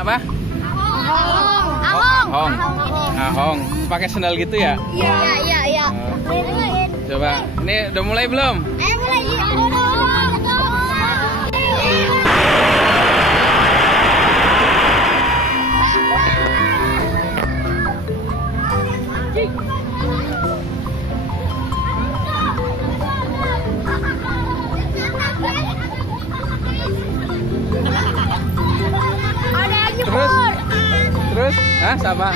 apa? Ahong. Ahong. Pakai sendal gitu ya? Iya. Coba. Ini udah mulai belum? Mulai. Terus? Hah, sama?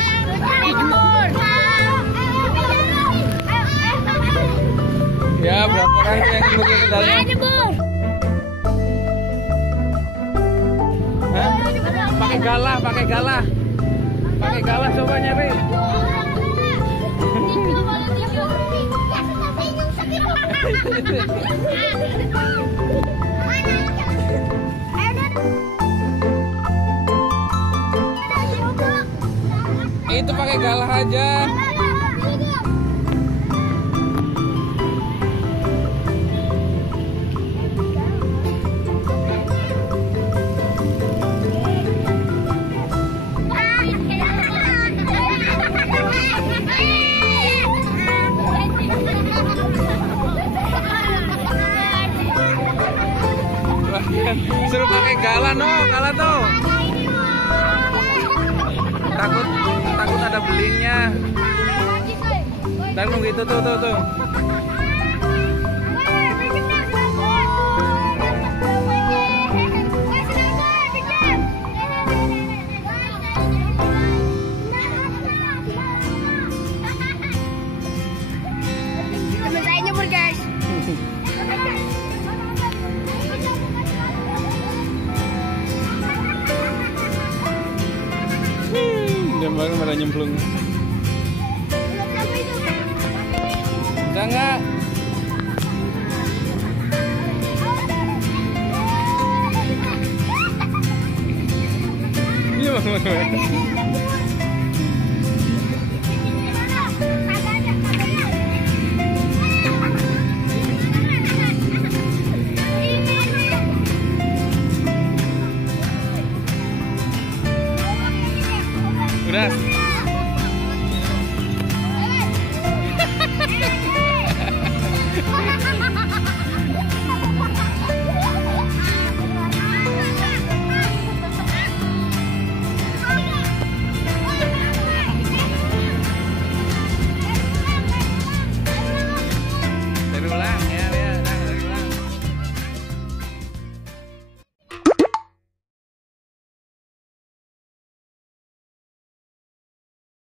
Ya, berapa orang yang ikut sendalnya? Hah? Pakai galah. Pakai galah coba nyari. Itu pakai galah aja. Suruh pakai galah tuh. Takut ada belingnya. Ntar nunggu itu tuh. Saya nyebur guys. Jambangnya pada nyemplung. Bisa nggak? Iya bang. Udah.